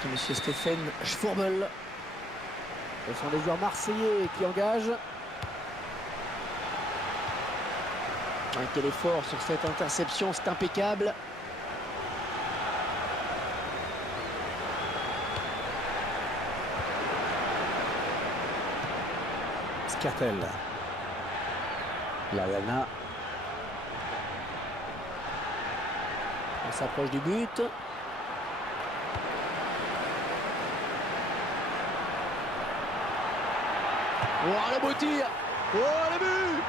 l'arbitre, monsieur Stéphane Schwurbel. Ce sont des joueurs marseillais qui engagent. Quel effort sur cette interception, c'est impeccable. Scartel. Lallana. On s'approche du but. Oh, le beau tir! Oh, le but!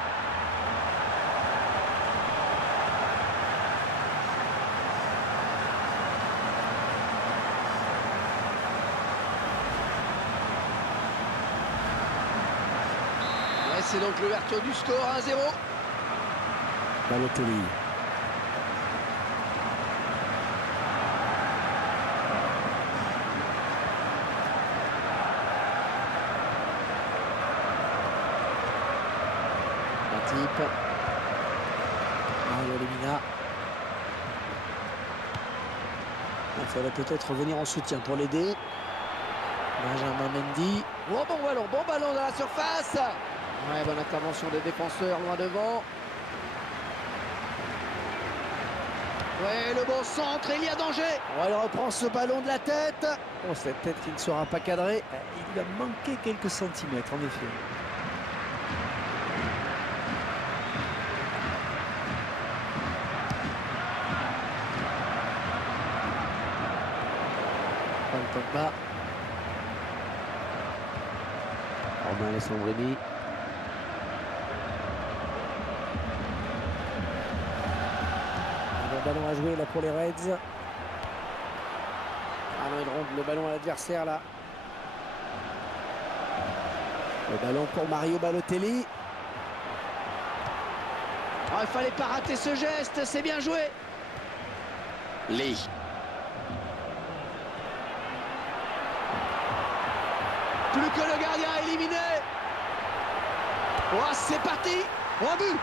Ouais, c'est donc l'ouverture du score, 1-0. Balotelli. Mario Lemina. Il faudrait peut-être revenir en soutien pour l'aider. Benjamin Mendy. Oh, bon ballon dans la surface. Ouais, bonne intervention des défenseurs loin devant. Ouais, le bon centre, il y a danger. Oh, il reprend ce ballon de la tête. Oh, cette tête qui ne sera pas cadrée. Il a manqué quelques centimètres, en effet. Paul Pogba. Romain Alessandrini. Le ballon à jouer là pour les Reds. Ah non, il ronde le ballon à l'adversaire là. Le ballon pour Mario Balotelli. Oh, il fallait pas rater ce geste, c'est bien joué. Lee. Plus que le gardien éliminé. Oh, c'est parti. Oh, un but.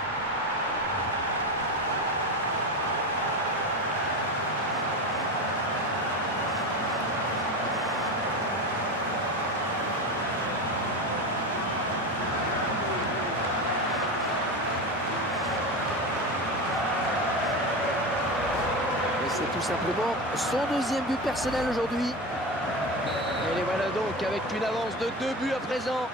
Et c'est tout simplement son deuxième but personnel aujourd'hui. Et les voilà donc avec une avance de 2 buts à présent.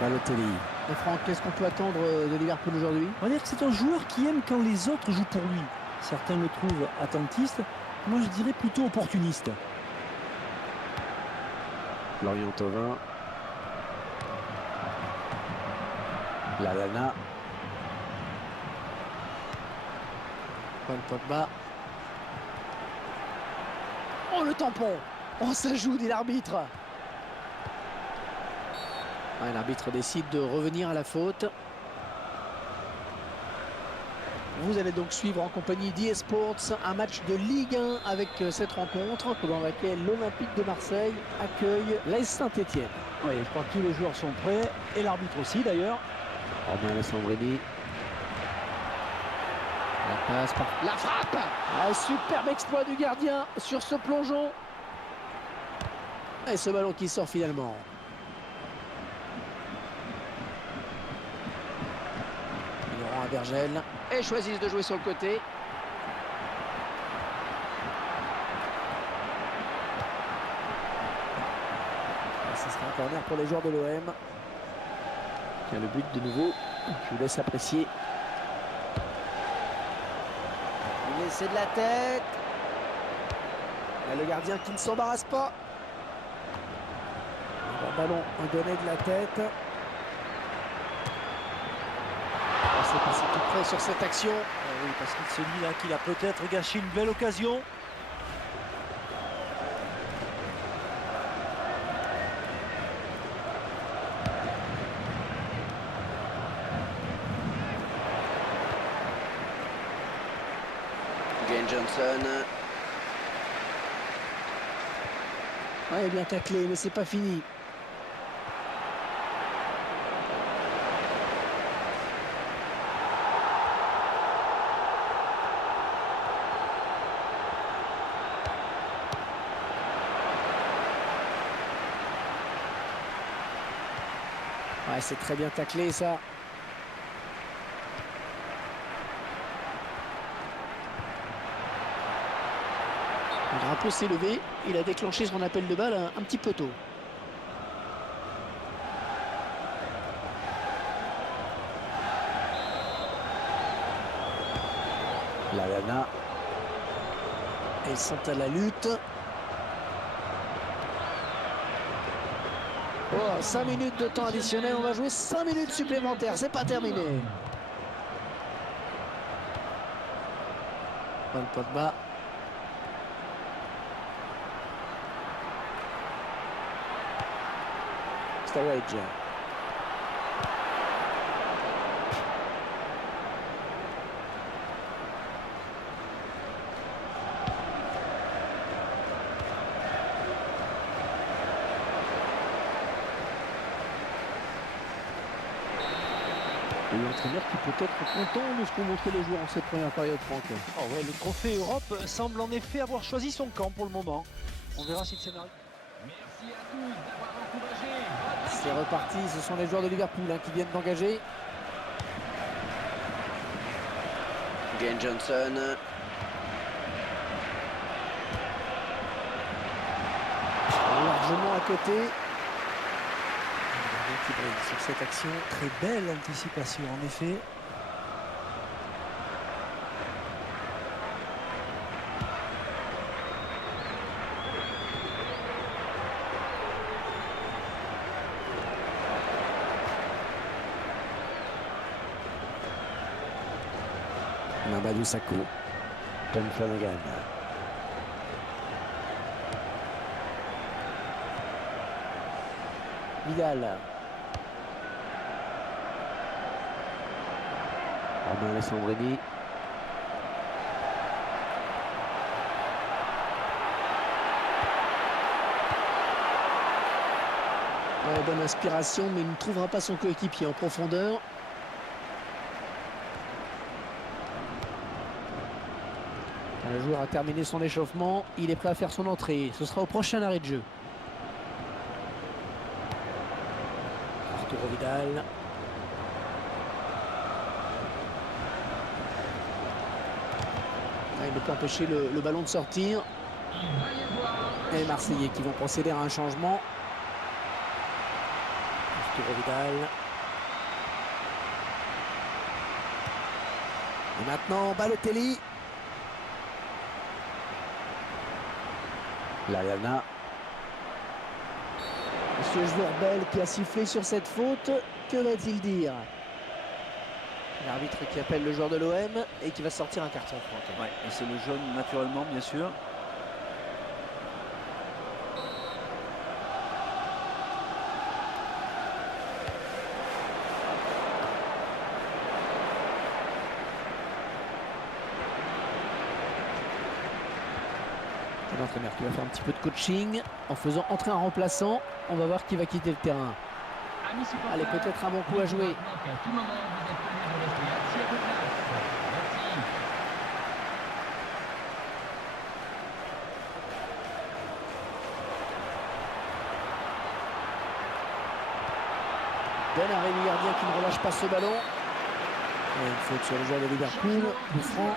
Balotelli. Et Franck, qu'est-ce qu'on peut attendre de Liverpool aujourd'hui? On va dire que c'est un joueur qui aime quand les autres jouent pour lui. Certains le trouvent attentiste, moi je dirais plutôt opportuniste. Florian Thauvin. Lallana. Paul Pogba. Oh, le tampon. Oh, ça joue, dit l'arbitre. Ouais, l'arbitre décide de revenir à la faute. Vous allez donc suivre en compagnie d'EA Sports un match de Ligue 1 avec cette rencontre dans laquelle l'Olympique de Marseille accueille l'AS Saint-Etienne. Oui, je crois que tous les joueurs sont prêts, et l'arbitre aussi d'ailleurs. Romain Alessandrini. La passe par la frappe. Un superbe exploit du gardien sur ce plongeon. Et ce ballon qui sort finalement. Laurent Abergel. Et choisissent de jouer sur le côté. Ce sera un corner pour les joueurs de l'OM. Tiens, le but de nouveau. Je vous laisse apprécier. Il essaie de la tête. Là, le gardien qui ne s'embarrasse pas. Le ballon donné de la tête. C'est passé tout près sur cette action. Oui, parce qu'il se dit là qu'il a peut-être gâché une belle occasion. Glenn Johnson. Ouais, bien taclé, mais c'est pas fini. Ouais, c'est très bien taclé ça. Le drapeau s'est levé. Il a déclenché son appel de balle un petit peu tôt. Lallana. Ils sont à la lutte. Oh, 5 minutes de temps additionnel. On va jouer 5 minutes supplémentaires. C'est pas terminé. Paul Pogba. Sturridge. L'entraîneur qui peut être content de ce qu'ont montré les joueurs en cette première période, Franck. Oh ouais, le trophée Europe semble en effet avoir choisi son camp pour le moment. On verra si le scénario. Merci à tous d'avoir encouragé. C'est reparti. Ce sont les joueurs de Liverpool qui viennent d'engager. Glenn Johnson. Largement à côté. Qui brille sur cette action. Très belle anticipation, en effet. Mamadou Sakho. Tom Flanagan. Vidal. Romain Alessandrini. Ouais, bonne inspiration, mais il ne trouvera pas son coéquipier en profondeur. Le joueur a terminé son échauffement. Il est prêt à faire son entrée. Ce sera au prochain arrêt de jeu. Arturo Vidal. Il ne peut empêcher le ballon de sortir. Et les Marseillais qui vont procéder à un changement. Arturo Vidal. Et maintenant, Balotelli. Lallana. Monsieur Jourbel qui a sifflé sur cette faute. Que va-t-il dire? L'arbitre qui appelle le joueur de l'OM et qui va sortir un carton. Ouais, et c'est le jaune naturellement, bien sûr. L'entraîneur qui va faire un petit peu de coaching en faisant entrer un remplaçant. On va voir qui va quitter le terrain. Amis supporters, Allez, peut-être un bon coup à jouer. maintenant qu'à tout moment vous êtes tenus de rester assis à vos places. Merci. Ben Arrêt, gardien qui ne relâche pas ce ballon. Et une faute sur le joueur de Liverpool. Coup franc.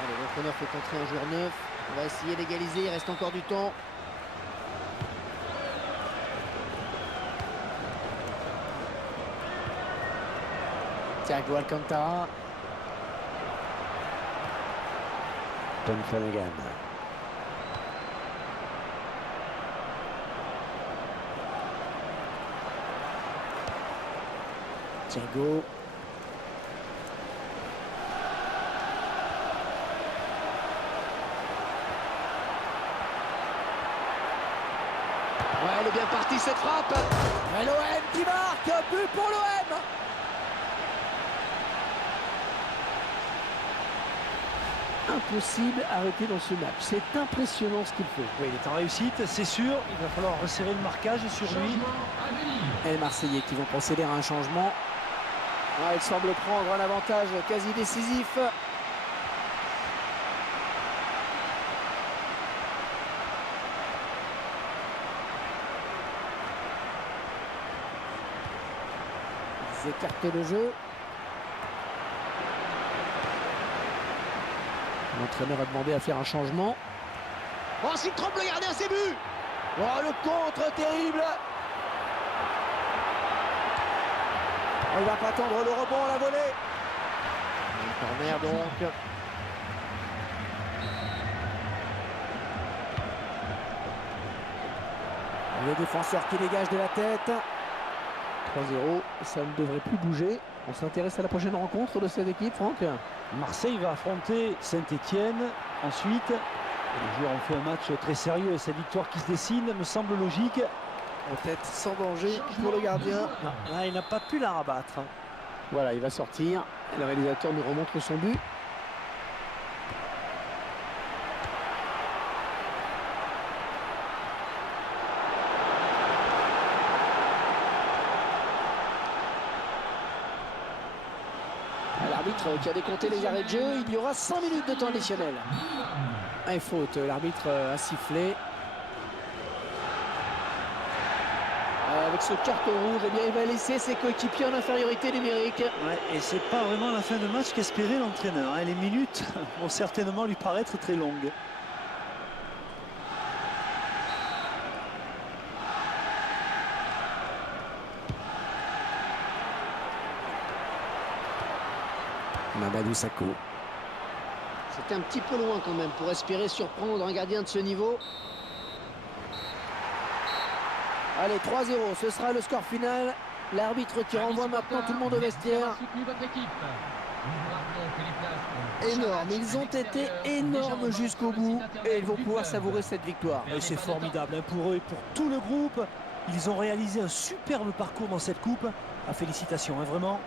Allez, l'entraîneur fait entrer un joueur neuf. On va essayer d'égaliser. Il reste encore du temps. Thiago Alcantara. Tom Flanagan. Thiago. Ouais, elle est bien partie cette frappe. Et l'OM qui marque. But pour l'OM. Impossible à arrêter dans ce match. C'est impressionnant ce qu'il fait. Oui, il est en réussite, c'est sûr. Il va falloir resserrer le marquage sur lui. Changement à venir. Et les Marseillais qui vont procéder à un changement. Ouais, il semble prendre un avantage quasi décisif. Ils écartent le jeu. L'entraîneur a demandé à faire un changement. Oh, s'il trompe le gardien, c'est but! Oh, le contre terrible! Oh, il va pas attendre le rebond à la volée. Un corner donc. Le défenseur qui dégage de la tête. 3-0, ça ne devrait plus bouger. On s'intéresse à la prochaine rencontre de cette équipe, Franck. Marseille va affronter Saint-Étienne. Ensuite, les joueurs ont fait un match très sérieux et cette victoire qui se dessine me semble logique. Peut-être sans danger pour le gardien. Non, là, il n'a pas pu la rabattre. Voilà, il va sortir. Le réalisateur nous remontre son but. L'arbitre qui a décompté les arrêts de jeu, il y aura 5 minutes de temps additionnel. Et faute, l'arbitre a sifflé. Avec ce carton rouge, eh bien, il va laisser ses coéquipiers en infériorité numérique. Ouais, et c'est pas vraiment la fin de match qu'espérait l'entraîneur. Les minutes vont certainement lui paraître très longues. Mamadou Sakho. C'était un petit peu loin quand même pour espérer surprendre un gardien de ce niveau. Allez, 3-0, ce sera le score final. L'arbitre qui renvoie maintenant tout le monde au vestiaire. Énorme, ils ont été énormes jusqu'au bout et ils vont pouvoir savourer cette victoire. Et c'est formidable pour eux et pour tout le groupe. Ils ont réalisé un superbe parcours dans cette coupe. Félicitations, vraiment.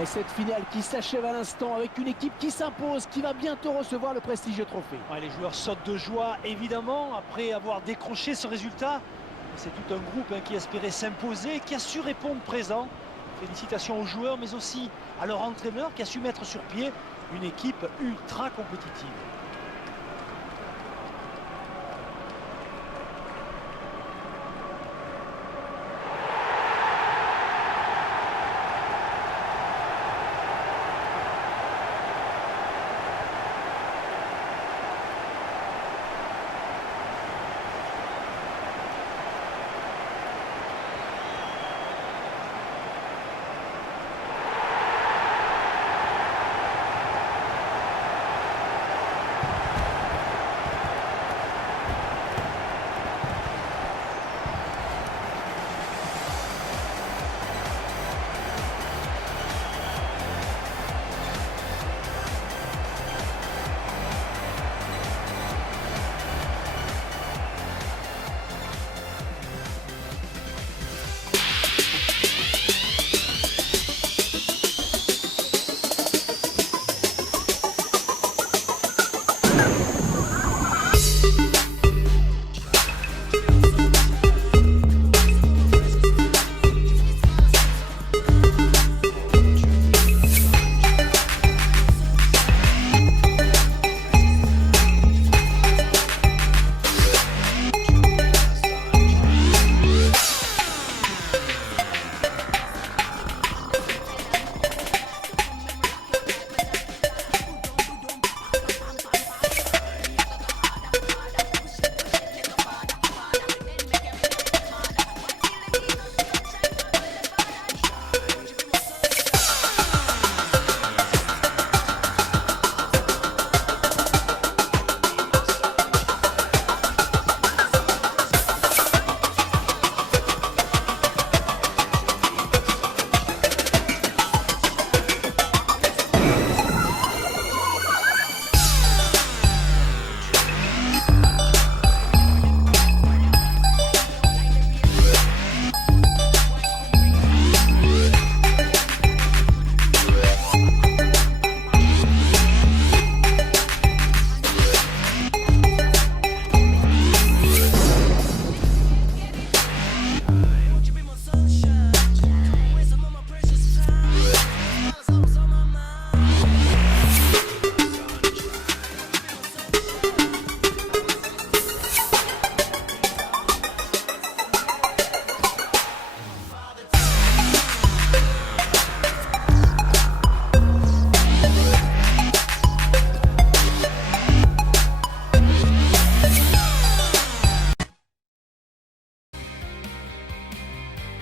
Et cette finale qui s'achève à l'instant avec une équipe qui s'impose, qui va bientôt recevoir le prestigieux trophée. Ouais, les joueurs sautent de joie, évidemment, après avoir décroché ce résultat. C'est tout un groupe qui espérait s'imposer, qui a su répondre présent. Félicitations aux joueurs, mais aussi à leur entraîneur qui a su mettre sur pied une équipe ultra compétitive.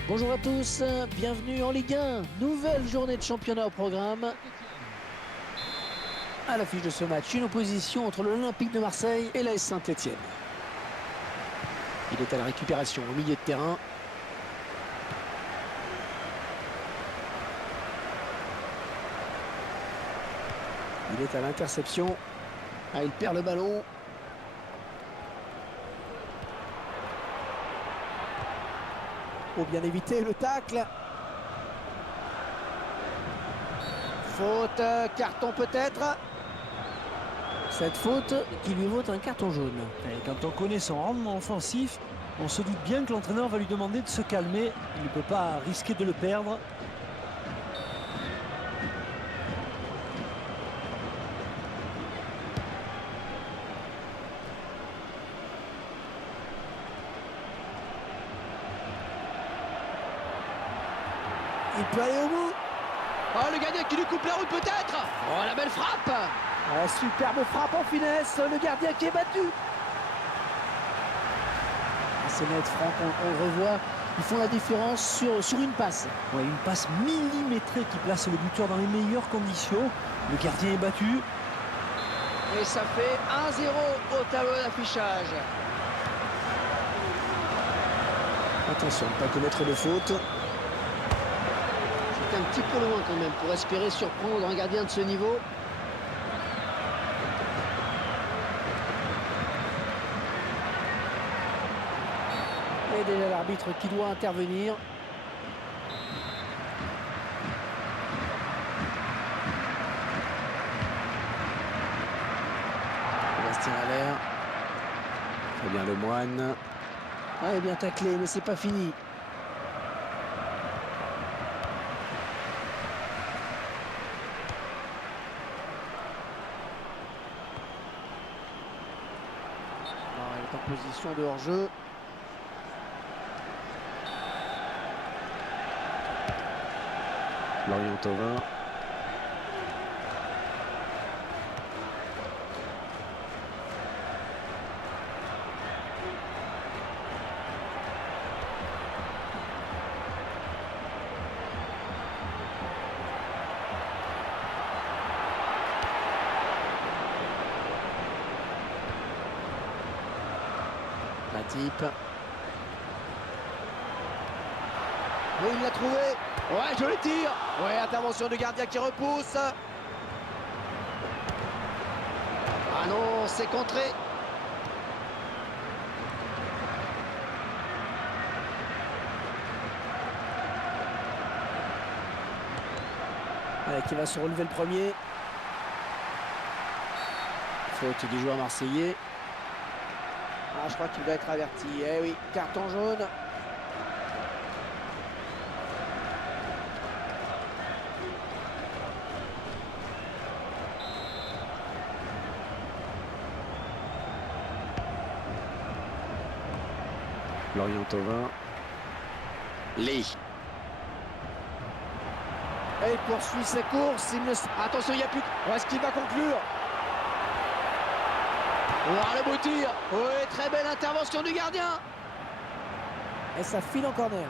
Bonjour à tous, bienvenue en Ligue 1. Nouvelle journée de championnat au programme. À l'affiche de ce match, une opposition entre l'Olympique de Marseille et l'AS Saint-Etienne. Il est à la récupération au milieu de terrain. Il est à l'interception. Ah, il perd le ballon. Pour bien éviter le tacle. Faute, carton peut-être. Cette faute qui lui vaut un carton jaune. Et quand on connaît son rendement offensif, on se doute bien que l'entraîneur va lui demander de se calmer. Il ne peut pas risquer de le perdre. Il peut aller au bout. Oh, le gardien qui lui coupe la route peut-être. Oh, la belle frappe. Ah, superbe frappe en finesse. Le gardien qui est battu. C'est net, Franck, on le revoit. Ils font la différence sur une passe. Ouais, une passe millimétrée qui place le buteur dans les meilleures conditions. Le gardien est battu. Et ça fait 1-0 au tableau d'affichage. Attention, ne pas commettre de faute. C'est un petit peu loin quand même pour espérer surprendre un gardien de ce niveau. Et déjà l'arbitre qui doit intervenir. Bastien Haller. Fabien Lemoine. Ah, il est bien taclé, mais c'est pas fini. Il est en position de hors-jeu. Lorient Thauvin. Matip. Oui, il l'a trouvé. Ouais, joli tir. Ouais, intervention du gardien qui repousse. Ah non, c'est contré. Allez, qui va se relever le premier. Faute du joueur marseillais. Ah, je crois qu'il doit être averti. Eh oui, carton jaune. Lorient Thauvin. Lee. Et il poursuit sa course. Attention, il n'y a plus. Est-ce qu'il va conclure? Oh, le beau tir. Oui, très belle intervention du gardien. Et ça file en corner.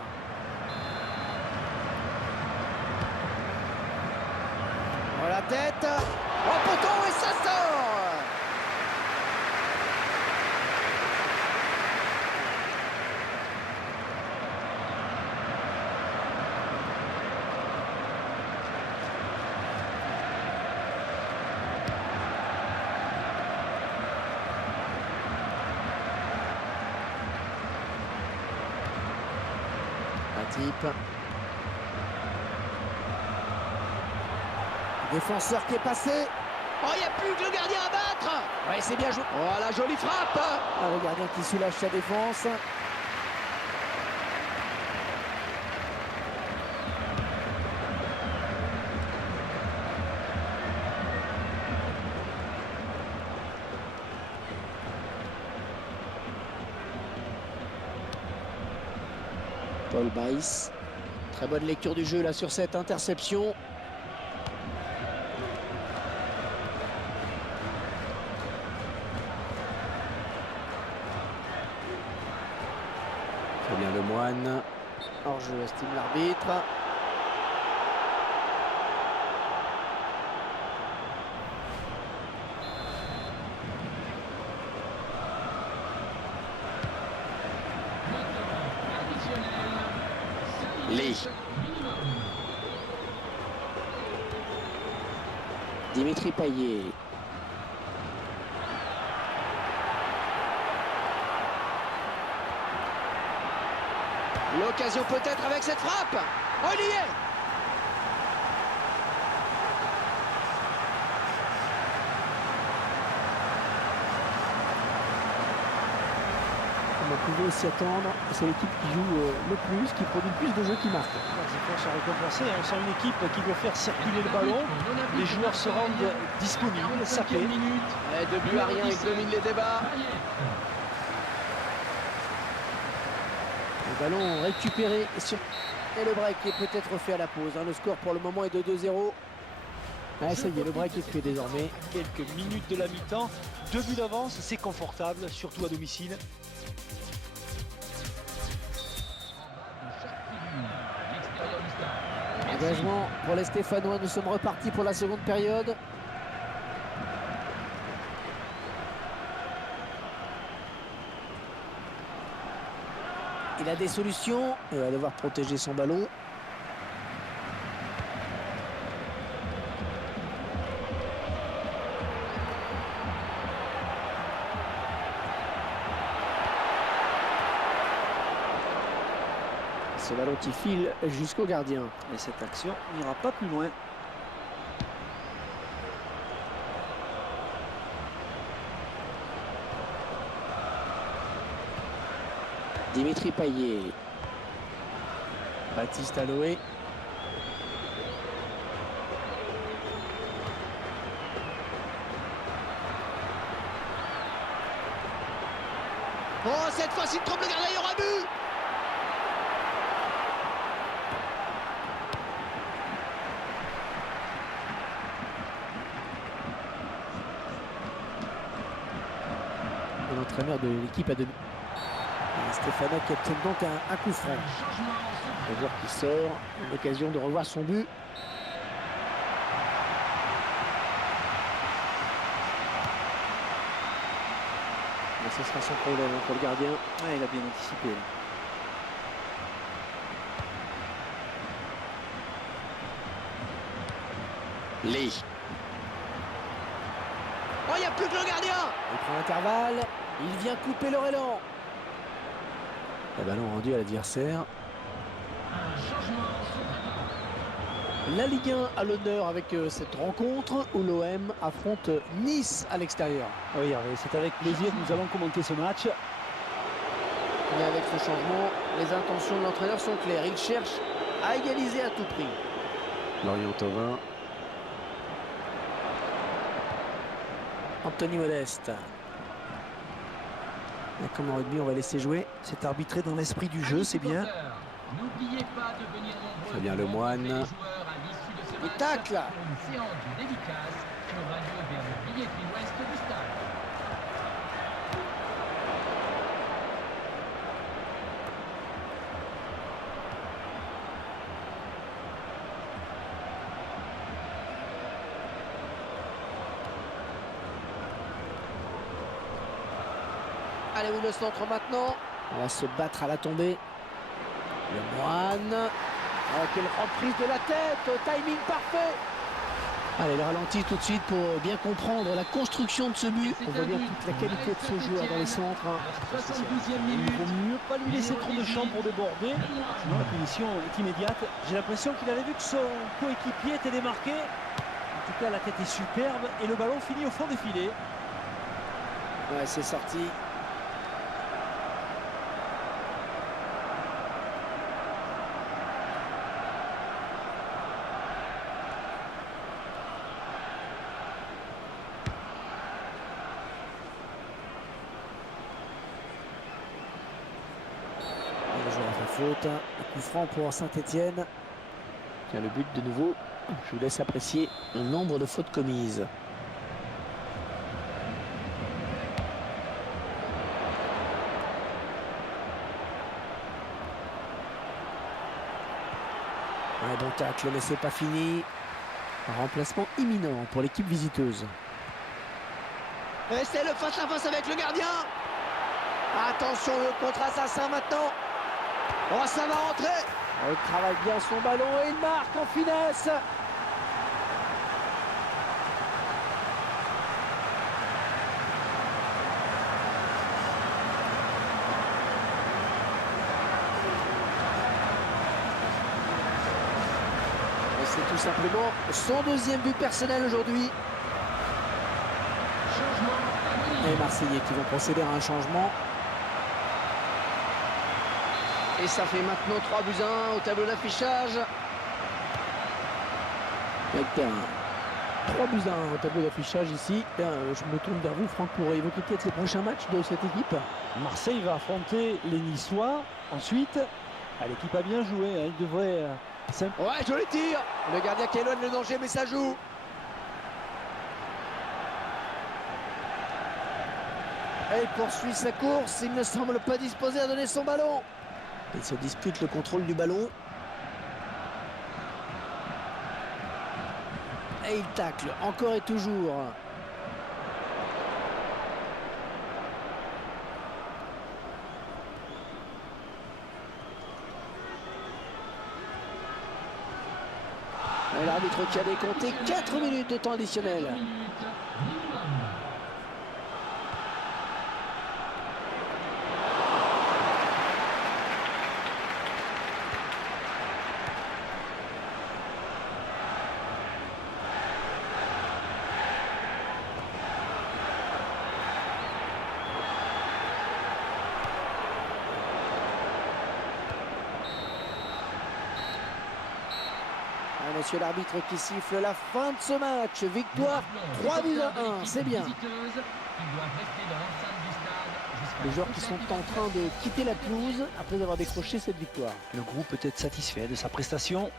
Oh, la tête. Oh, poteau, et ça sort. Matip. Défenseur qui est passé. Oh, il n'y a plus que le gardien à battre. Ouais, c'est bien joué. Oh, la jolie frappe. Ah, le gardien qui soulage sa défense. Paul Baïs. Très bonne lecture du jeu là sur cette interception. Fabien Lemoine. Hors-jeu, estime l'arbitre. Lee. Dimitri Payet. L'occasion peut-être avec cette frappe. Oh, il y est. On pouvait s'y attendre. C'est l'équipe qui joue le plus, qui produit le plus de jeux qui marque. Les efforts sont récompensés. On sent une équipe qui doit faire circuler le ballon. Les joueurs se rendent disponibles, sapés. 2-1, il domine les débats. Le ballon récupéré et le break est peut-être fait à la pause. Le score pour le moment est de 2-0. Ah, ça y est, le break est fait désormais. Quelques minutes de la mi-temps. 2 buts d'avance, c'est confortable, surtout à domicile. Engagement pour les Stéphanois. Nous sommes repartis pour la seconde période. Il a des solutions. Il va devoir protéger son ballon. Ce ballon qui file jusqu'au gardien. Et cette action n'ira pas plus loin. Dimitri Payet. Baptiste Aloé. Oh, cette fois-ci, il trompe le gardien, il y aura but. L'entraîneur de l'équipe a donné. Stéphanois qui obtient donc un coup franc. Le joueur qui sort, l'occasion de revoir son but. Mais ce sera son problème pour le gardien. Ouais, il a bien anticipé. Lee. Oh, il n'y a plus que le gardien. Il prend l'intervalle, il vient couper leur élan. Le ballon rendu à l'adversaire. La Ligue 1 à l'honneur avec cette rencontre où l'OM affronte Nice à l'extérieur. Oui, c'est avec plaisir que nous allons commenter ce match. Mais avec ce changement, les intentions de l'entraîneur sont claires. Il cherche à égaliser à tout prix. Lorient Thauvin. Anthony Modeste. Et comme en rugby, on va laisser jouer. C'est arbitré dans l'esprit du jeu, c'est bien. N'oubliez pas de venir nombreux. Fabien Lemoine. Il tacle. Une séance de dédicace sur Radio vers le billetterie ouest du stade. Allez, où le centre maintenant. On va se battre à la tombée. Le Moine. Oh, quelle reprise de la tête. Timing parfait. Allez, le ralenti tout de suite pour bien comprendre la construction de ce but. On voit bien toute la qualité de ce joueur dans les centres. 72e Il minute. vaut mieux pas lui laisser trop de champ pour déborder. Sinon, la punition est immédiate. J'ai l'impression qu'il avait vu que son coéquipier était démarqué. En tout cas, la tête est superbe et le ballon finit au fond des filets. Ouais, c'est sorti. Le joueur a fait faute. Un coup franc pour Saint-Etienne. Tiens, le but de nouveau. Je vous laisse apprécier le nombre de fautes commises. Un bon tacle, mais c'est pas fini. Un remplacement imminent pour l'équipe visiteuse. Et c'est le face-à-face avec le gardien. Attention, le contre-assassin maintenant. Oh, ça va rentrer. Oh, il travaille bien son ballon et il marque en finesse. Et c'est tout simplement son deuxième but personnel aujourd'hui. Les Marseillais qui vont procéder à un changement. Et ça fait maintenant 3-1 au tableau d'affichage. Avec 3-1 au tableau d'affichage ici. Bien, je me tourne vers vous, Franck, pour évoquer peut-être les prochains matchs de cette équipe. Marseille va affronter les Niçois. Ensuite, l'équipe a bien joué. Il devrait... Ouais, joli tir. Le gardien qui éloigne le danger, mais ça joue. Et il poursuit sa course. Il ne semble pas disposé à donner son ballon. Il se dispute le contrôle du ballon. Et il tacle encore et toujours. Et l'arbitre qui a décompté 4 minutes de temps additionnel. Monsieur l'arbitre qui siffle la fin de ce match. Victoire 3-1, c'est bien. Les joueurs qui sont en train de quitter la pelouse après avoir décroché cette victoire. Le groupe peut être satisfait de sa prestation.